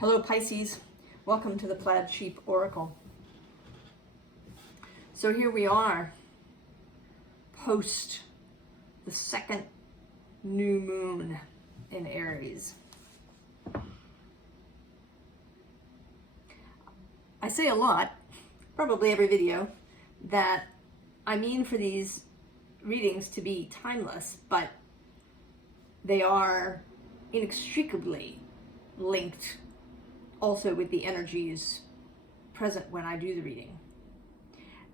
Hello Pisces, welcome to the Plaid Sheep Oracle. So here we are, post the second new moon in Aries. I say a lot, probably every video, that I mean for these readings to be timeless, but they are inextricably linked also with the energies present when I do the reading.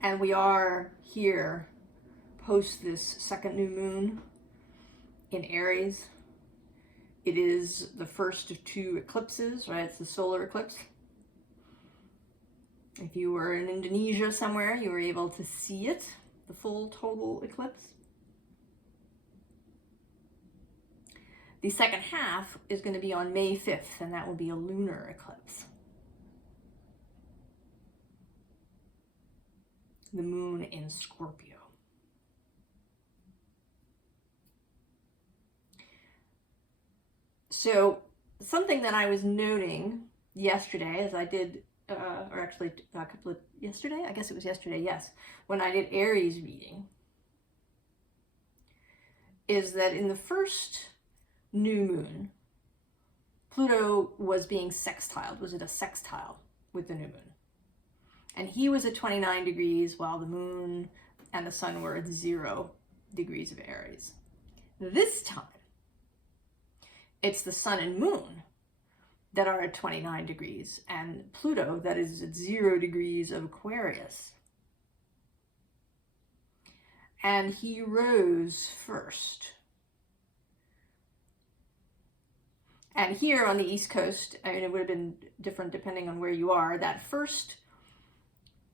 And we are here post this second new moon in Aries. It is the first of two eclipses, right? It's the solar eclipse. If you were in Indonesia somewhere, you were able to see it, the full total eclipse. The second half is going to be on May 5th, and that will be a lunar eclipse. The moon in Scorpio. So something that I was noting yesterday, as I did, or actually a couple of, yesterday? I guess it was yesterday, yes. When I did Aries reading, is that in the first new moon, Pluto was being sextiled. Was it a sextile with the new moon? And he was at 29 degrees while the moon and the sun were at 0 degrees of Aries. This time, it's the sun and moon that are at 29 degrees and Pluto that is at 0 degrees of Aquarius. And he rose first. And here on the East Coast, I mean, it would have been different depending on where you are. That first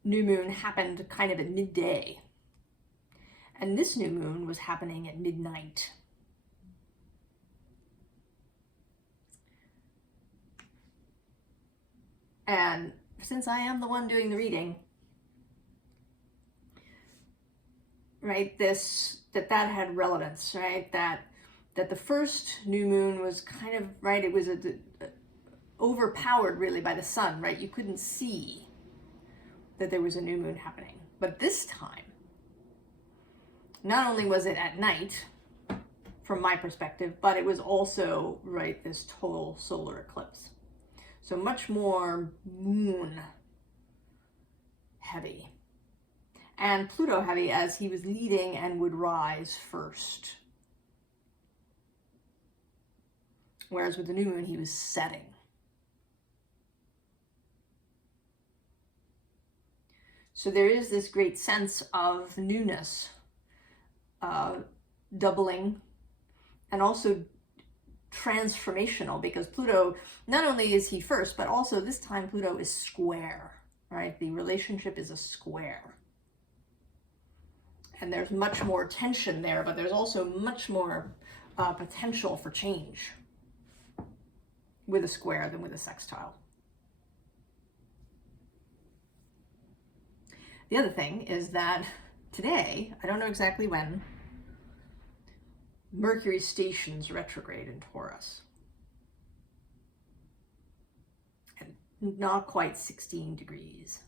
new moon happened kind of at midday. And this new moon was happening at midnight. And since I am the one doing the reading, right, that had relevance, right? That the first new moon was kind of, right, it was overpowered really by the sun, right? You couldn't see that there was a new moon happening. But this time, not only was it at night, from my perspective, but it was also, right, this total solar eclipse. So much more moon heavy. And Pluto heavy as he was leading and would rise first. Whereas with the new moon, he was setting. So there is this great sense of newness, doubling, and also transformational, because Pluto, not only is he first, but also this time Pluto is square, right? The relationship is a square. And there's much more tension there, but there's also much more potential for change with a square than with a sextile. The other thing is that today, I don't know exactly when, Mercury stations retrograde in Taurus. And not quite 16 degrees.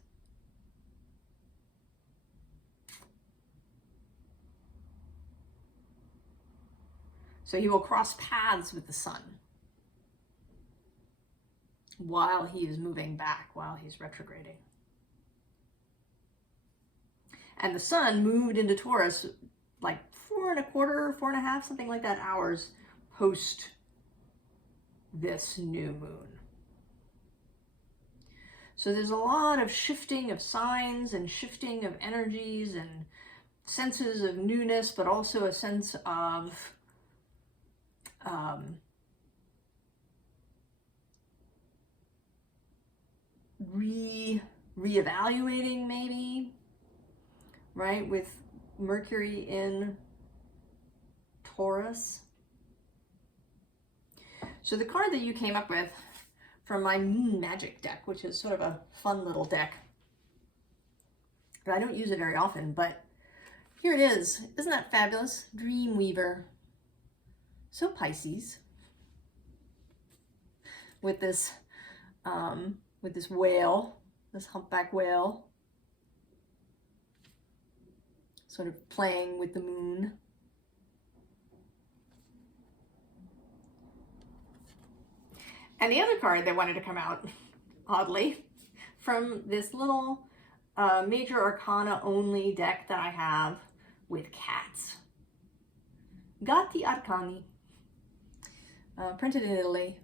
So he will cross paths with the sun while he is moving back, while he's retrograding. And the sun moved into Taurus like 4.25, 4.5, something like that, hours post this new moon. So there's a lot of shifting of signs and shifting of energies and senses of newness, but also a sense of reevaluating maybe, right, with Mercury in Taurus. So the card that you came up with from my Moon Magic deck, which is sort of a fun little deck, I don't use it very often, but here it is. Isn't that fabulous? Dreamweaver. So Pisces. With this with this whale, this humpback whale, sort of playing with the moon. And the other card that wanted to come out, oddly, from this little Major Arcana only deck that I have with cats. Gatti Arcani, printed in Italy.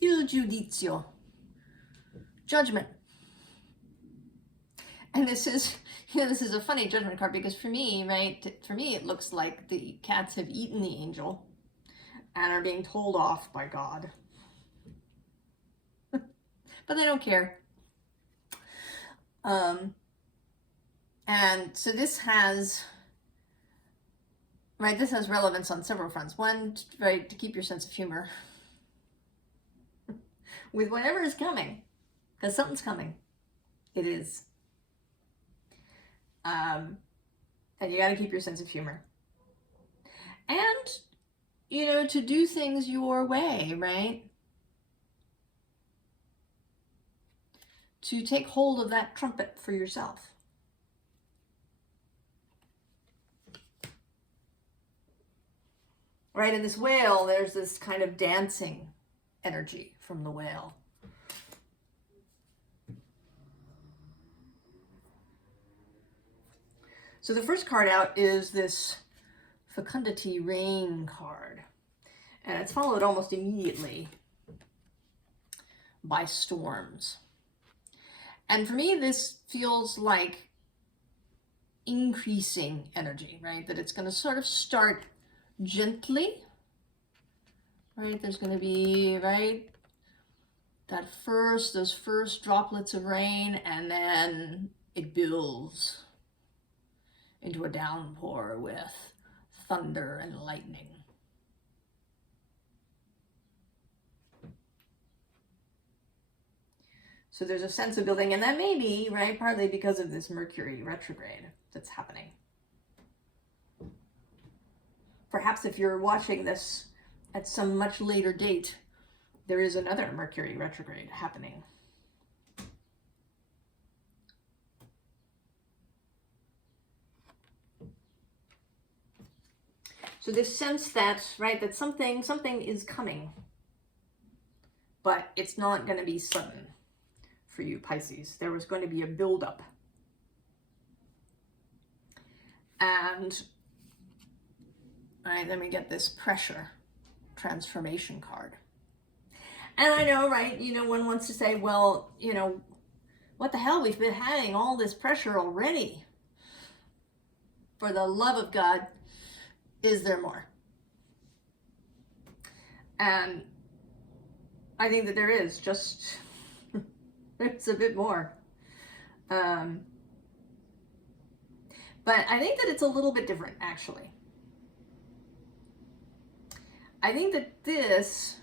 Il Giudizio, Judgment. And this is, this is a funny judgment card because for me, right, for me it looks like the cats have eaten the angel and are being told off by God. But they don't care. And so this has, right, this has relevance on several fronts. One, right, to keep your sense of humor with whatever is coming, because something's coming. It is. And you got to keep your sense of humor. And, you know, to do things your way, right? To take hold of that trumpet for yourself. Right, in this whale, there's this kind of dancing energy from the whale. So the first card out is this Fecundity Rain card. And it's followed almost immediately by storms. And for me, this feels like increasing energy, right? That it's going to sort of start gently, right? There's going to be, right, those first droplets of rain, and then it builds into a downpour with thunder and lightning. So there's a sense of building, and that may be, right, partly because of this Mercury retrograde that's happening. Perhaps if you're watching this at some much later date, there is another Mercury retrograde happening. So this sense that, right, that something is coming, but it's not going to be sudden for you, Pisces. There was going to be a buildup. And right, then we get this pressure transformation card. And I know, right, you know, one wants to say, well, you know, what the hell? We've been having all this pressure already. For the love of God, is there more? And I think that there is, just there's a bit more. But I think that it's a little bit different, actually. I think that this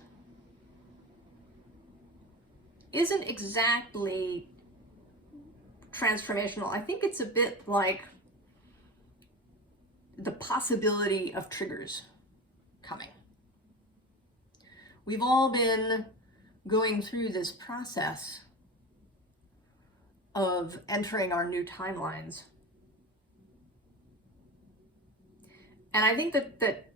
isn't exactly transformational. I think it's a bit like the possibility of triggers coming. We've all been going through this process of entering our new timelines. And I think that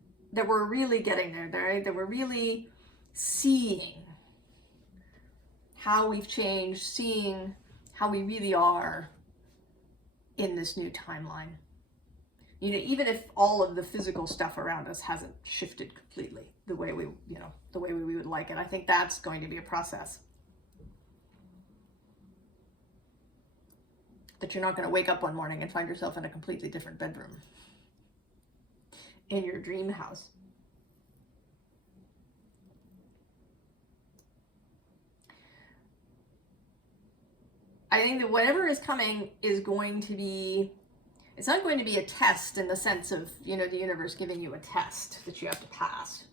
we're really getting there, right? That we're really seeing how we've changed, seeing how we really are in this new timeline. You know, even if all of the physical stuff around us hasn't shifted completely the way we would like it, I think that's going to be a process. That you're not going to wake up one morning and find yourself in a completely different bedroom in your dream house. I think that whatever is coming is going to be, it's not going to be a test in the sense of, you know, the universe giving you a test that you have to pass,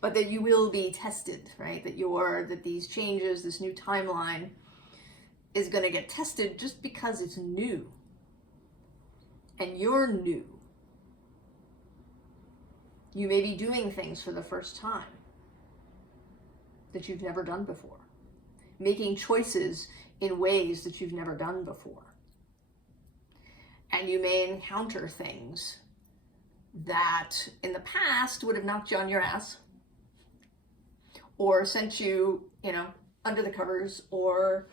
but that you will be tested, right? That these changes, this new timeline is going to get tested just because it's new and you're new. You may be doing things for the first time. that you've never done before, making choices in ways that you've never done before. And you may encounter things that in the past would have knocked you on your ass, or sent you, under the covers, or,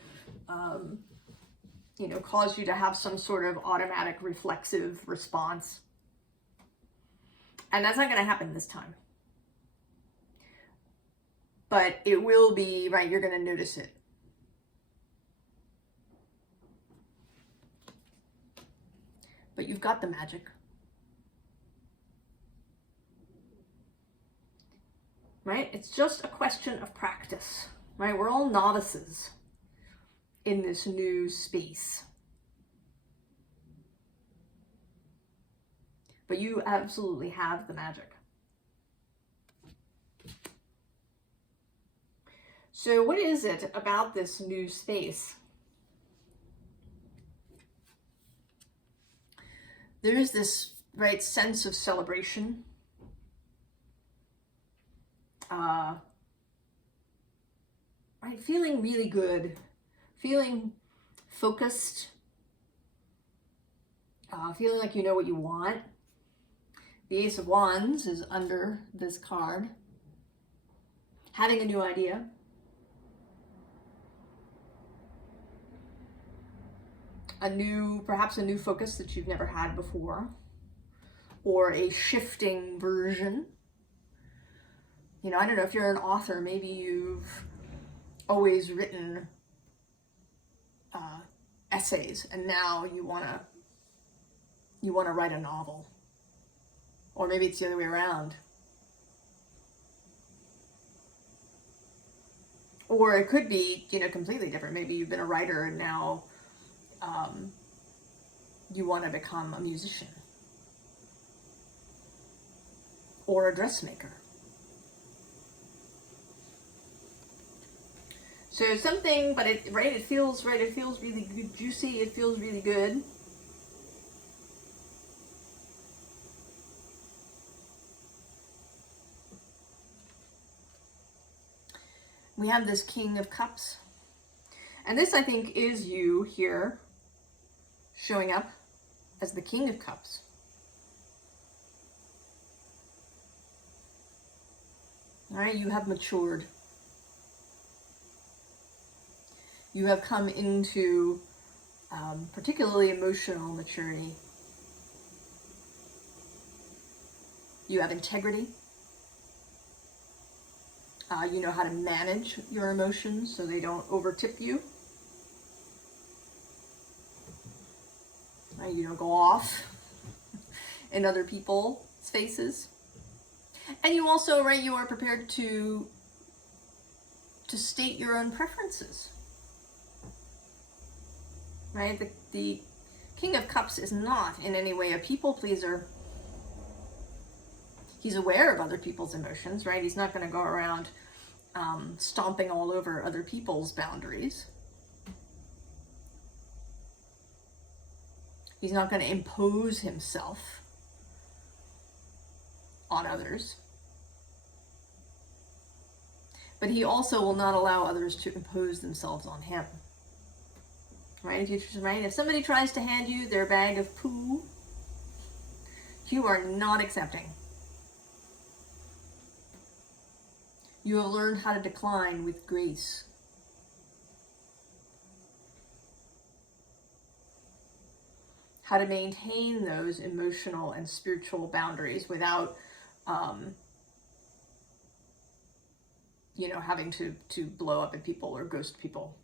caused you to have some sort of automatic reflexive response. And that's not going to happen this time. But it will be, right, you're going to notice it. But you've got the magic. Right? It's just a question of practice. Right? We're all novices in this new space. But you absolutely have the magic. So what is it about this new space? There's this, right, sense of celebration. Right, feeling really good, feeling focused, feeling like you know what you want. The Ace of Wands is under this card. Having a new idea. Perhaps a new focus that you've never had before, or a shifting version. I don't know, if you're an author, maybe you've always written essays, and now you want to write a novel. Or maybe it's the other way around. Or it could be, completely different. Maybe you've been a writer and now you want to become a musician or a dressmaker. So something, but it feels right. It feels really good, juicy. It feels really good. We have this King of Cups, and this, I think, is you here showing up as the King of Cups. All right, you have matured. You have come into particularly emotional maturity. You have integrity. You know how to manage your emotions so they don't overtip you. You don't go off in other people's faces. And you also, you are prepared to state your own preferences. Right? The King of Cups is not in any way a people pleaser. He's aware of other people's emotions, right? He's not going to go around stomping all over other people's boundaries. He's not going to impose himself on others. But he also will not allow others to impose themselves on him. Right? If somebody tries to hand you their bag of poo, you are not accepting. You have learned how to decline with grace. How to maintain those emotional and spiritual boundaries without, having to blow up at people or ghost people.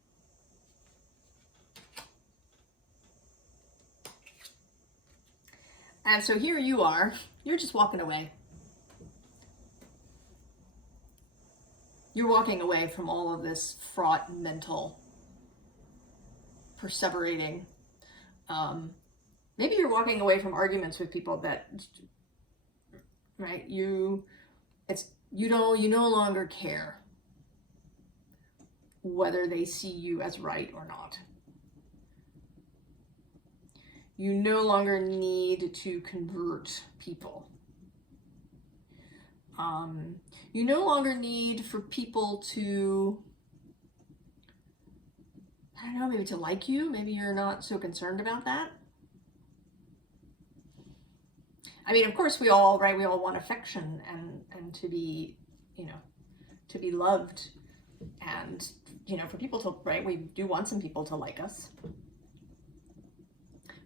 And so here you are, you're just walking away. You're walking away from all of this fraught mental perseverating. Maybe you're walking away from arguments with people that, right? You no longer care whether they see you as right or not. You no longer need to convert people. You no longer need for people to, I don't know, maybe to like you. Maybe you're not so concerned about that. I mean, of course, we all, right, we all want affection and to be, you know, to be loved, and, you know, for people to, right, we do want some people to like us.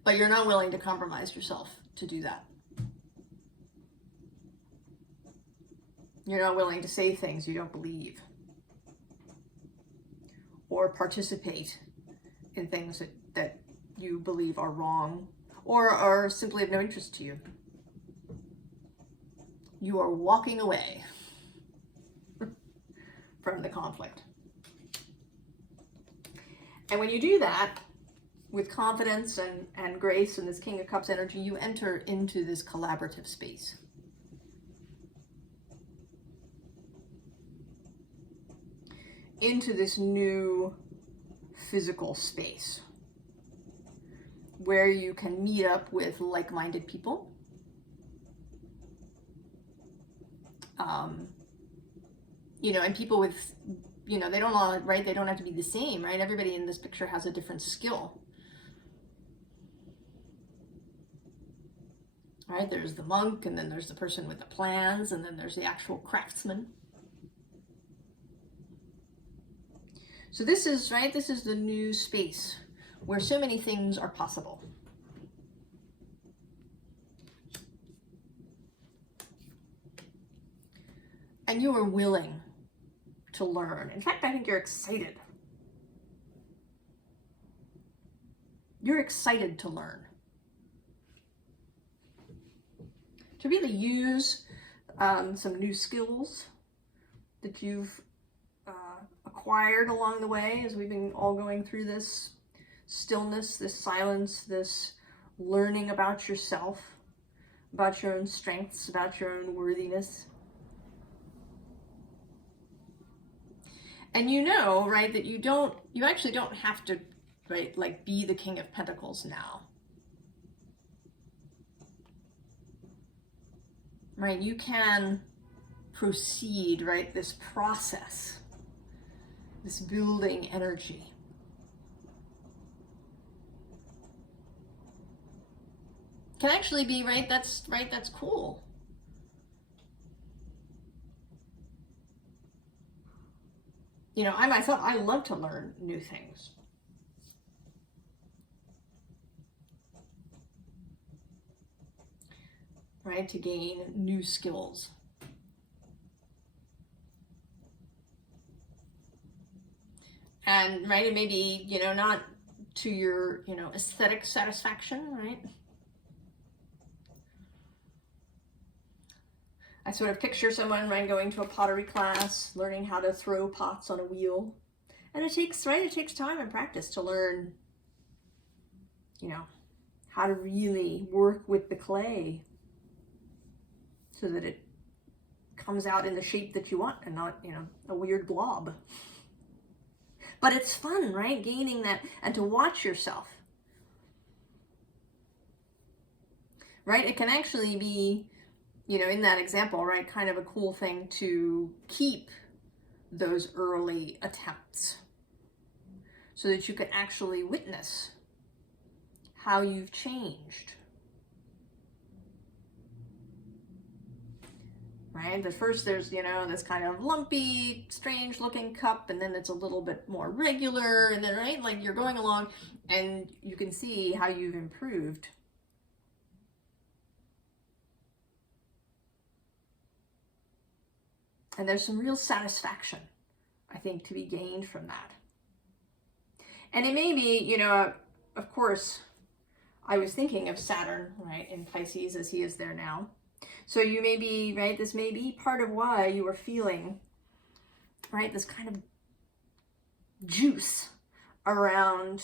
But you're not willing to compromise yourself to do that. You're not willing to say things you don't believe, or participate in things that you believe are wrong, or are simply of no interest to you. You are walking away from the conflict. And when you do that, with confidence and grace and this King of Cups energy, you enter into this collaborative space. Into this new physical space where you can meet up with like-minded people. You know, and people with, you know, they don't all, right, they don't have to be the same, right? Everybody in this picture has a different skill. Right, there's the monk, and then there's the person with the plans, and then there's the actual craftsman. So this is, right, this is the new space where so many things are possible. And you are willing to learn. In fact, I think you're excited. You're excited to learn. To really use some new skills that you've acquired along the way as we've been all going through this stillness, this silence, this learning about yourself, about your own strengths, about your own worthiness. And you know, right, that you actually don't have to, right, like be the King of Pentacles now. Right, you can proceed, right, this process, this building energy. Can actually be, right, that's cool. You know, I myself, I love to learn new things. Right, to gain new skills. And, right, it may be, you know, not to your, you know, aesthetic satisfaction, right? I sort of picture someone, right, going to a pottery class, learning how to throw pots on a wheel. And it takes, right, it takes time and practice to learn, you know, how to really work with the clay so that it comes out in the shape that you want and not, you know, a weird blob. But it's fun, right? Gaining that, and to watch yourself. Right? It can actually be, you know, in that example, right, kind of a cool thing to keep those early attempts so that you can actually witness how you've changed. Right? But first there's, you know, this kind of lumpy, strange looking cup, and then it's a little bit more regular, and then, right, like you're going along and you can see how you've improved. And there's some real satisfaction, I think, to be gained from that. And it may be, you know, of course, I was thinking of Saturn, right, in Pisces as he is there now. So you may be, right, this may be part of why you are feeling, right, this kind of juice around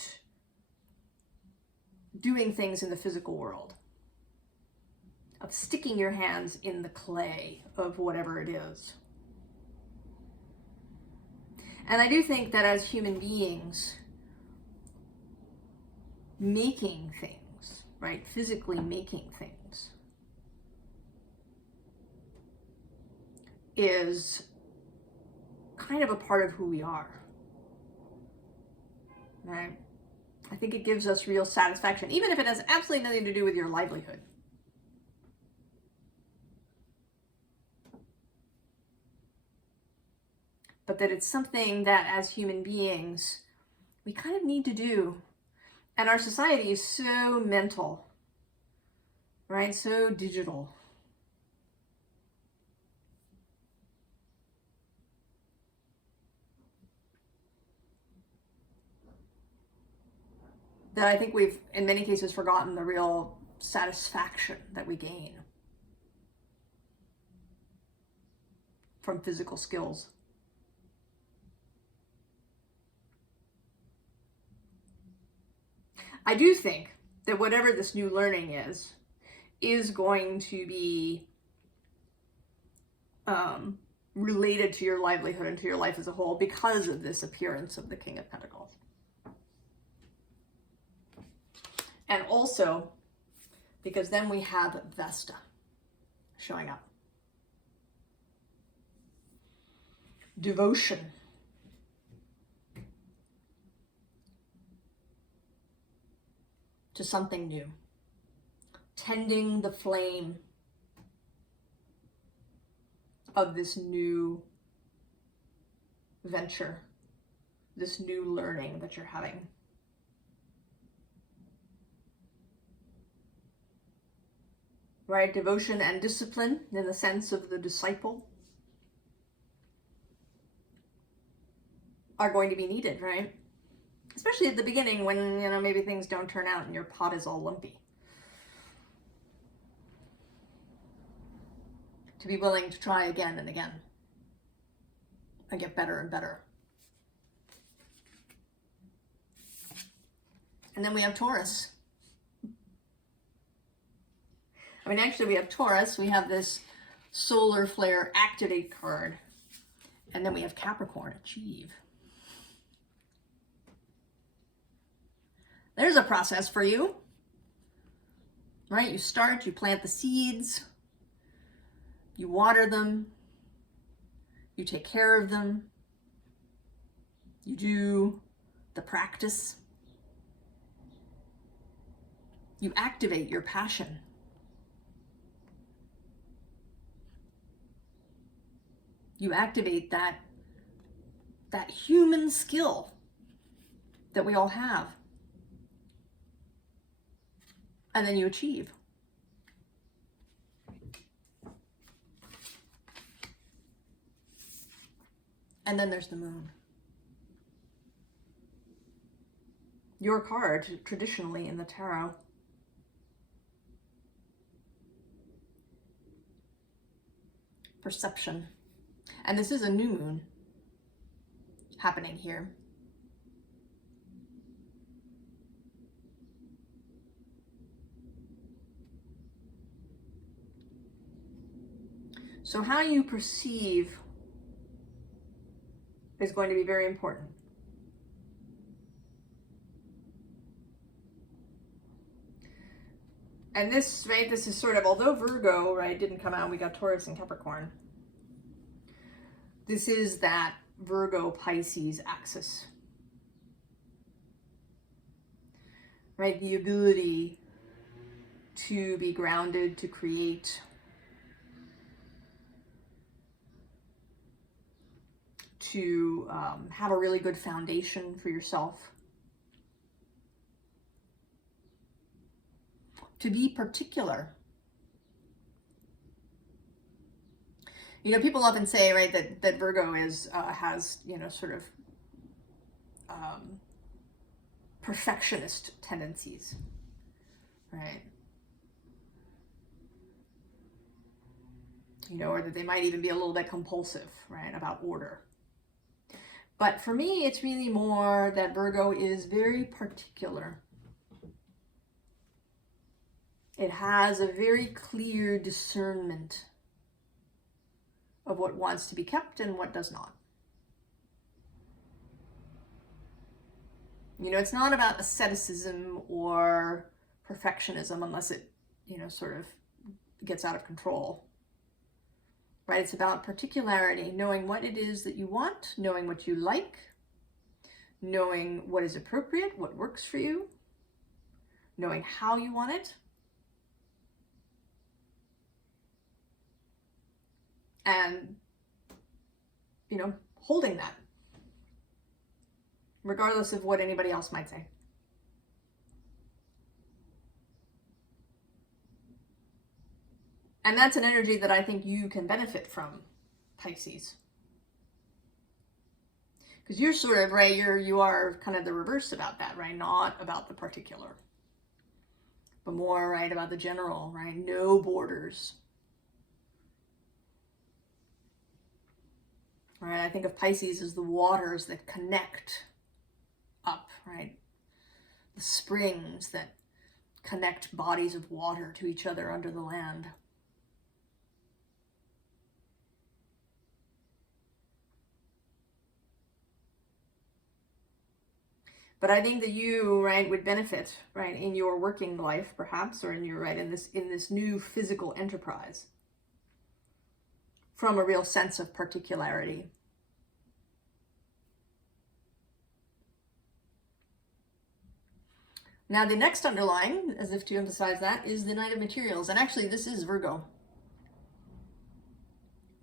doing things in the physical world, of sticking your hands in the clay of whatever it is. And I do think that as human beings, making things, right, physically making things, is kind of a part of who we are, right? I think it gives us real satisfaction, even if it has absolutely nothing to do with your livelihood. But that it's something that as human beings, we kind of need to do. And our society is so mental, right? So digital. That I think we've, in many cases, forgotten the real satisfaction that we gain from physical skills. I do think that whatever this new learning is going to be related to your livelihood and to your life as a whole because of this appearance of the King of Pentacles. And also, because then we have Vesta showing up. Devotion. To something new. Tending the flame of this new venture, this new learning that you're having. Right? Devotion and discipline in the sense of the disciple are going to be needed, right? Especially at the beginning when, you know, maybe things don't turn out and your pot is all lumpy. To be willing to try again and again and get better and better. And then we have Taurus. I mean, actually we have Taurus, we have this solar flare activate card, and then we have Capricorn, achieve. There's a process for you, right? You start, you plant the seeds, you water them, you take care of them, you do the practice, you activate your passion. You activate that human skill that we all have. And then you achieve. And then there's the moon. Your card, traditionally in the tarot. Perception. And this is a new moon happening here. So how you perceive is going to be very important. And this, right, this is sort of, although Virgo, right, didn't come out, we got Taurus and Capricorn. This is that Virgo Pisces axis. Right, the ability to be grounded, to create, to have a really good foundation for yourself, to be particular. You know, people often say, right, that Virgo is has, you know, sort of perfectionist tendencies, right? You know, or that they might even be a little bit compulsive, right, about order. But for me, it's really more that Virgo is very particular. It has a very clear discernment of what wants to be kept and what does not. You know, it's not about asceticism or perfectionism unless it, you know, sort of gets out of control. right? It's about particularity, knowing what it is that you want, knowing what you like, knowing what is appropriate, what works for you, knowing how you want it, and, you know, holding that, regardless of what anybody else might say. And that's an energy that I think you can benefit from, Pisces. Because you're sort of, right, you are kind of the reverse about that, right? Not about the particular, but more, right, about the general, right? No borders. Right? I think of Pisces as the waters that connect up, right? The springs that connect bodies of water to each other under the land. But I think that you, right, would benefit, right, in your working life, perhaps, or in your, right, in this new physical enterprise, from a real sense of particularity. Now, the next underlying, as if to emphasize that, is the Knight of Materials. And actually, this is Virgo.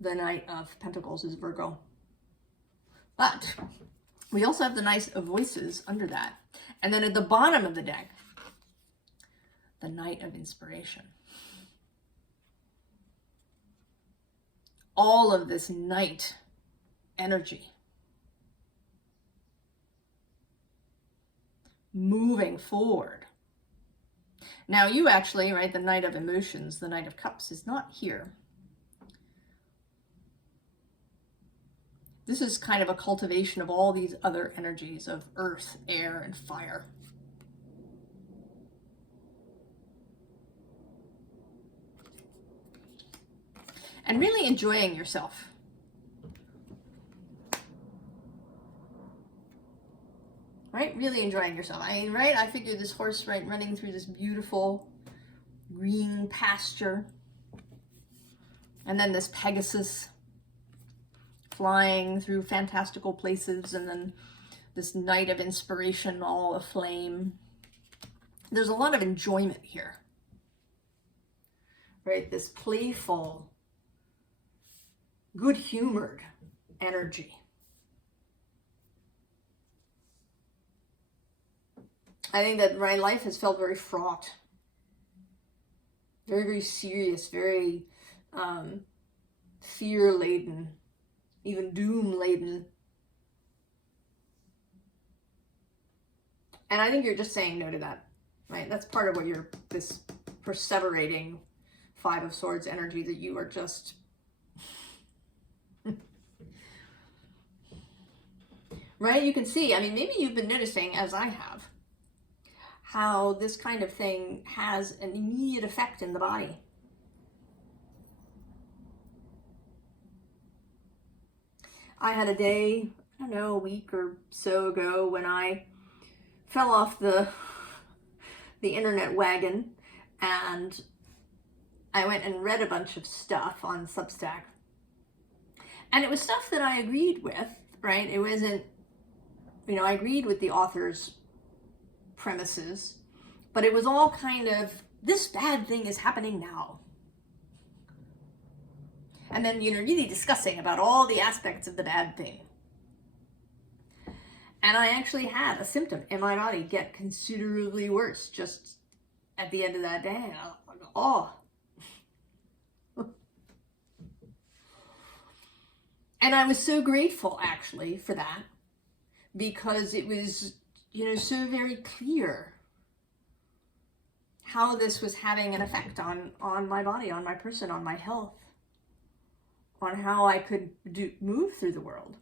The Knight of Pentacles is Virgo. But we also have the Knight of Voices under that. And then at the bottom of the deck, the Knight of Inspiration. All of this Knight energy. Moving forward. Now you actually, right, the Knight of Emotions, the Knight of Cups is not here. This is kind of a cultivation of all these other energies of earth, air, and fire. And really enjoying yourself. Right? Really enjoying yourself. I mean, right? I figure this horse, right, running through this beautiful green pasture. And then this Pegasus flying through fantastical places, and then this Knight of Inspiration all aflame. There's a lot of enjoyment here, right? This playful, good-humored energy. I think that my life has felt very fraught, very, very serious, very fear-laden, even doom-laden. And I think you're just saying no to that, right? That's part of what you're, this perseverating Five of Swords energy, that you are just... right? You can see, I mean, maybe you've been noticing, as I have, how this kind of thing has an immediate effect in the body. I had a day, I don't know, a week or so ago, when I fell off the internet wagon, and I went and read a bunch of stuff on Substack. And it was stuff that I agreed with, right? It wasn't, you know, I agreed with the author's premises, but it was all kind of, this bad thing is happening now. And then, you know, really discussing about all the aspects of the bad thing. And I actually had a symptom in my body get considerably worse just at the end of that day. And I was like, oh. And I was so grateful, actually, for that, because it was, you know, so very clear how this was having an effect on my body, on my person, on my health, on how I could move through the world.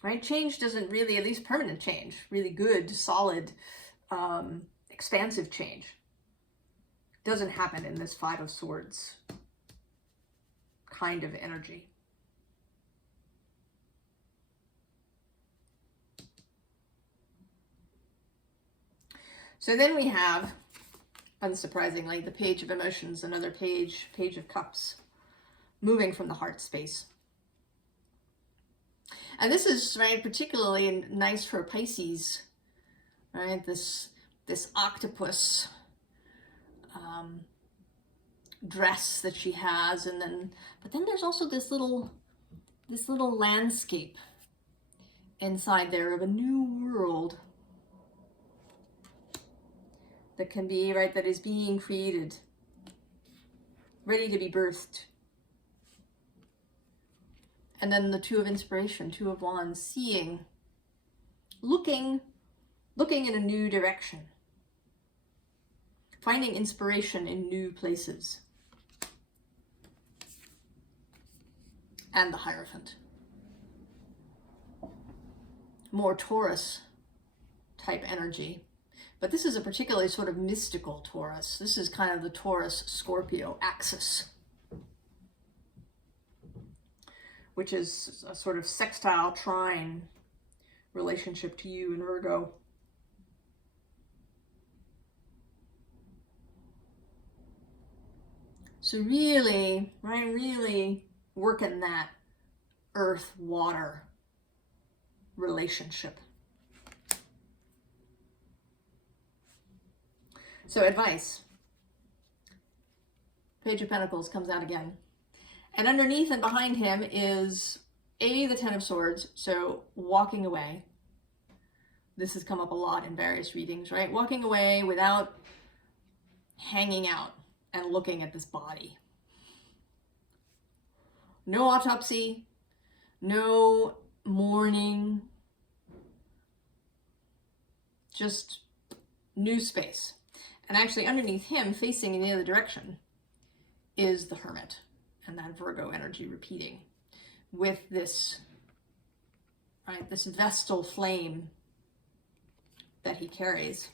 Right? Change doesn't really, at least permanent change, really good, solid, expansive change, doesn't happen in this Five of Swords kind of energy. So then we have unsurprisingly, the Page of Emotions, another Page of Cups, moving from the heart space. And this is, right, particularly nice for Pisces, right? This octopus dress that she has, and then, but then there's also this little landscape inside there of a new world that can be, right, that is being created, ready to be birthed. And then the Two of Inspiration, Two of Wands, seeing, looking in a new direction, finding inspiration in new places. And the Hierophant. More Taurus type energy. But this is a particularly sort of mystical Taurus. This is kind of the Taurus-Scorpio axis, which is a sort of sextile trine relationship to you and Virgo. So really, right, really working that earth-water relationship. So advice. Page of Pentacles comes out again. And underneath and behind him is the Ten of Swords, so walking away. This has come up a lot in various readings, right? Walking away without hanging out and looking at this body. No autopsy, no mourning, just new space. And actually underneath him, facing in the other direction, is the Hermit and that Virgo energy repeating with this, right, this Vestal flame that he carries.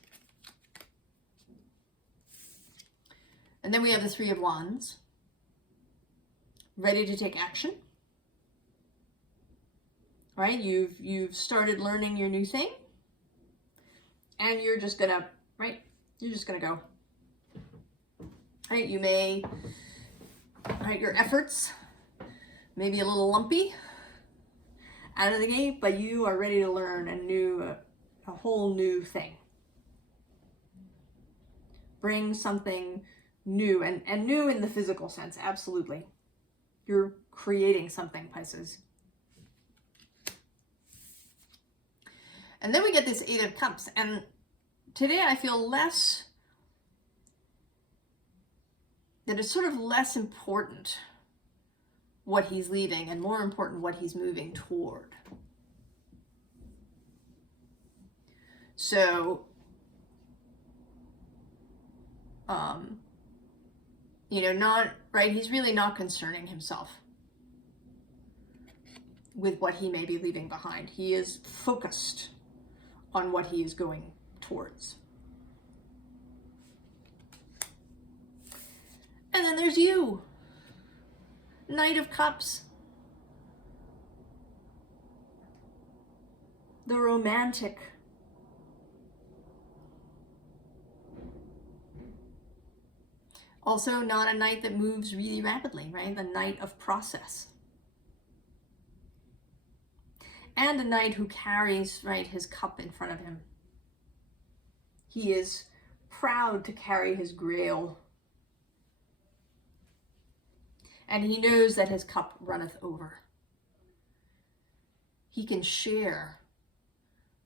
And then we have the Three of Wands, ready to take action. Right? You've started learning your new thing, and you're just gonna, right? You're just gonna go. Right? You may, right, your efforts may be a little lumpy out of the gate, but you are ready to learn a whole new thing. Bring something new, and new in the physical sense, absolutely. You're creating something, Pisces. And then we get this Eight of Cups, and today I feel that it's sort of less important what he's leaving and more important what he's moving toward. So, you know, not, right, he's really not concerning himself with what he may be leaving behind. He is focused on what he is going towards. And then there's you, Knight of Cups, the romantic. Also not a knight that moves really rapidly, right? The Knight of Process. And a knight who carries, right, his cup in front of him. He is proud to carry his grail. And he knows that his cup runneth over. He can share,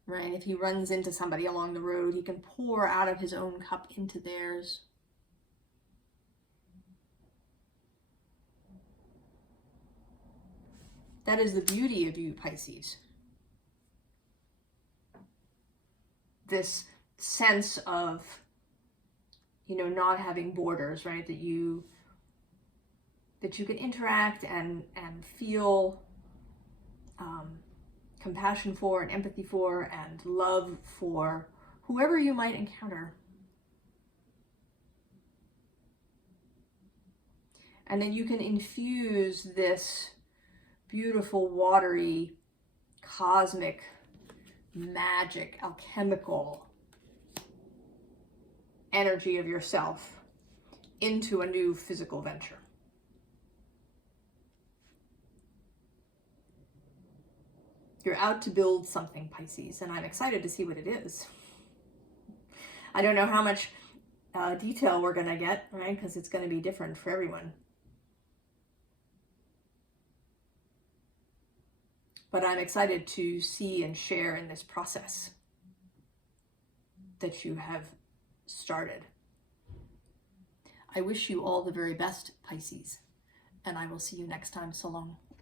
right? If he runs into somebody along the road, he can pour out of his own cup into theirs. That is the beauty of you, Pisces. This sense of, you know, not having borders, right? That you can interact and feel compassion for and empathy for and love for whoever you might encounter. And then you can infuse this beautiful, watery, cosmic, magic, alchemical energy of yourself into a new physical venture. You're out to build something, Pisces, and I'm excited to see what it is. I don't know how much detail we're going to get, right? Because it's going to be different for everyone. But I'm excited to see and share in this process that you have started. I wish you all the very best, Pisces, and I will see you next time. So long.